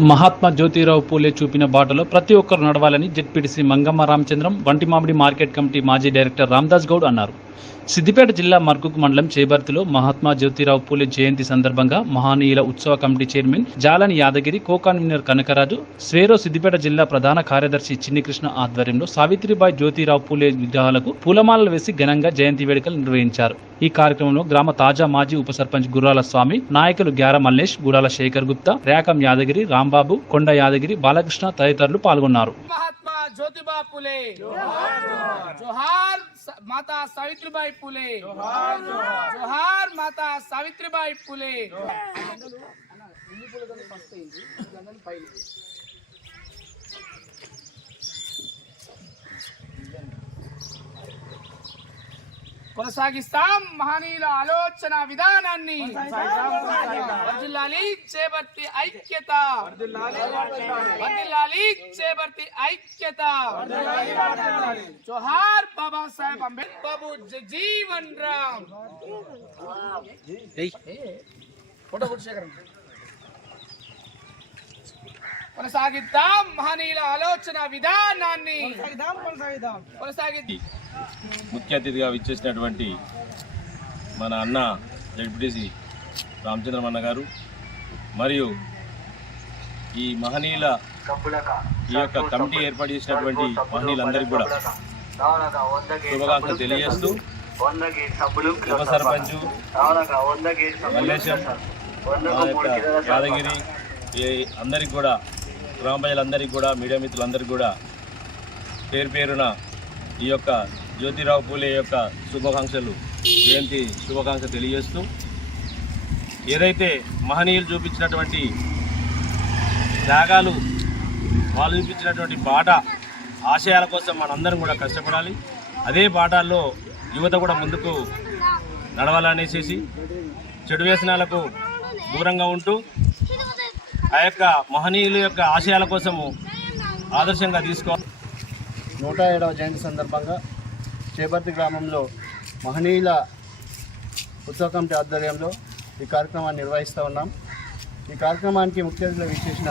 మహాత్మా జ్యోతిరావు పూలే చూపిన బాటలో ప్రతి ఒక్కరు నడవాలని ZPTC Mangamma Ramachandram Vantimamidi market committee మాజీ డైరెక్టర్ రామదాస్ గౌడ్ అన్నారు. సిద్దిపేట జిల్లా మర్కుక్ మండలం చేబర్తిలో మహాత్మా జ్యోతిరావు పూలే జయంతి సందర్భంగా మహనీయుల ఉత్సవ committee chairman Jalani Yadagiri, co convener Kanakaraju, Swaero Siddipet జిల్లా ప్రధాన కార్యదర్శి చిన్నికృష్ణ ఆధ్వర్యంలో సావిత్రిబాయి జ్యోతిరావు పూలే విగ్రహాలకు పూలమాలలు వేసి ఘనంగా జయంతి వేడుకలు నిర్వహించారు. ఈ కార్యక్రమంలో గ్రామ తాజా మాజీ ఉప సర్పంచ్ గుర్రాల స్వామి, నాయకులు గ్యార మల్లేష్, గుడాల శేఖర్ గుప్తా, రేకం యాదగిరి, రాంబాబు, కొండ యాదగిరి, బాలకృష్ణ తదితరులు పాల్గొన్నారు. ज्योतिबा फुले जोहार माता सावित्रीबाई फुले जोहार माता सावित्रीबाई फुले కొనసాగిస్తాం మహనీయుల ఆలోచన విధానాన్ని. వర్ధిల్లాలి చేబర్తి ఐక్యత, వర్ధిల్లాలి చేబర్తి ఐక్యత. జోహార్ బాబా సాహెబ్ అంబేద్కర్, బాబు జగజీవన్ రామ్. కొనసాగిద్దాం మహనీయుల ఆలోచన విధానాన్ని. కొనసాగిద్దాం. ముఖ్య అతిథిగా విచ్చేసినటువంటి మన అన్న జెడ్పీటీసీ రామచంద్రం అన్న గారు మరియు ఈ మహనీయుల ఈ యొక్క కమిటీ ఏర్పాటు చేసినటువంటి మహనీయులందరికీ కూడా శుభాకాంక్షలు తెలియజేస్తూ ఉప సర్పంచ్ మల్లేశం, యాదగిరి అందరికీ కూడా, గ్రామ ప్రజలందరికీ కూడా, మీడియా మిత్రులందరికీ కూడా పేరు పేరున ఈ యొక్క జ్యోతిరావు పూలే యొక్క జయంతి శుభాకాంక్షలు తెలియజేస్తూ, ఏదైతే మహనీయులు చూపించినటువంటి త్యాగాలు, వాళ్ళు చూపించినటువంటి బాట, ఆశయాల కోసం మనందరం కూడా కష్టపడాలి. అదే బాటల్లో యువత కూడా ముందుకు నడవాలనేసి చెడు వ్యసనాలకు దూరంగా ఉంటూ ఆ యొక్క మహనీయుల యొక్క ఆశయాల కోసము ఆదర్శంగా తీసుకోవాలి. 107వ జయంతి సందర్భంగా చేబర్తి గ్రామంలో మహనీయుల ఉత్సవ కమిటీ ఆధ్వర్యంలో ఈ కార్యక్రమాన్ని నిర్వహిస్తూ ఉన్నాం. ఈ కార్యక్రమానికి ముఖ్య అతిథిగా విచ్చేసిన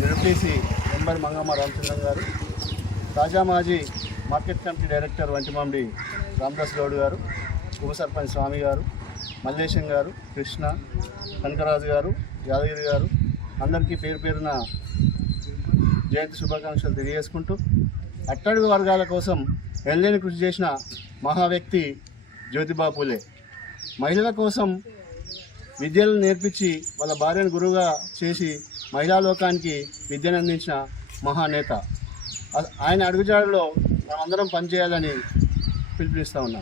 జెడ్పీటీసీ మెంబర్ మంగమ్మ రామచంద్రం గారు, తాజా మాజీ market committee director Vantimamidi Ramdas Goud గారు, ఉప సర్పంచ్ స్వామి గారు, మల్లేశం గారు, కృష్ణ, కనకరాజు గారు, యాదగిరి గారు అందరికీ పేరు పేరున జయంతి శుభాకాంక్షలు తెలియజేసుకుంటూ, అట్టడుగు వర్గాల కోసం ఎనలేని కృషి చేసిన మహా వ్యక్తి జ్యోతిబా పూలే. మహిళల కోసం విద్యలను నేర్పించి వాళ్ళ భార్యను గురువుగా చేసి మహిళా లోకానికి విద్యను అందించిన మహానేత. ఆయన అడుగుజాడలో మనమందరం పనిచేయాలని పిలుపునిస్తూ ఉన్నాం.